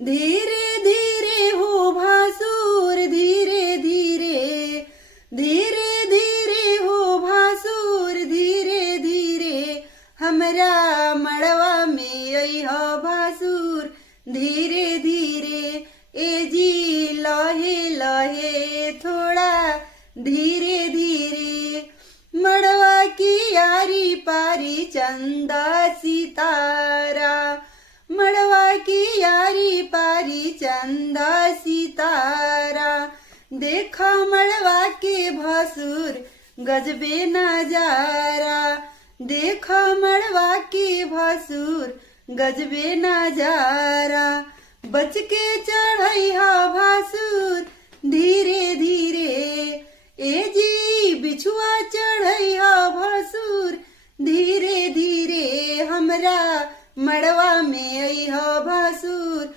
धीरे धीरे हो भासुर, धीरे धीरे, धीरे धीरे हो भासुर, धीरे धीरे हमरा मड़वा में अइह भासुर, धीरे धीरे। ए जी लहे लहे थोड़ा धीरे धीरे, मड़वा की यारी पारी चंदा सितारा, मड़वा की यारी पारी चंदा सितारा। देखा मड़वा के भासुर गजबे नजारा, देखा मड़वा के भासुर गजबे नजारा। बच के चढ़ैहा भासुर, धीरे धीरे। ए जी बिछुआ चढ़ैहा भासुर, धीरे धीरे हमरा मड़वा में अइह भासुर,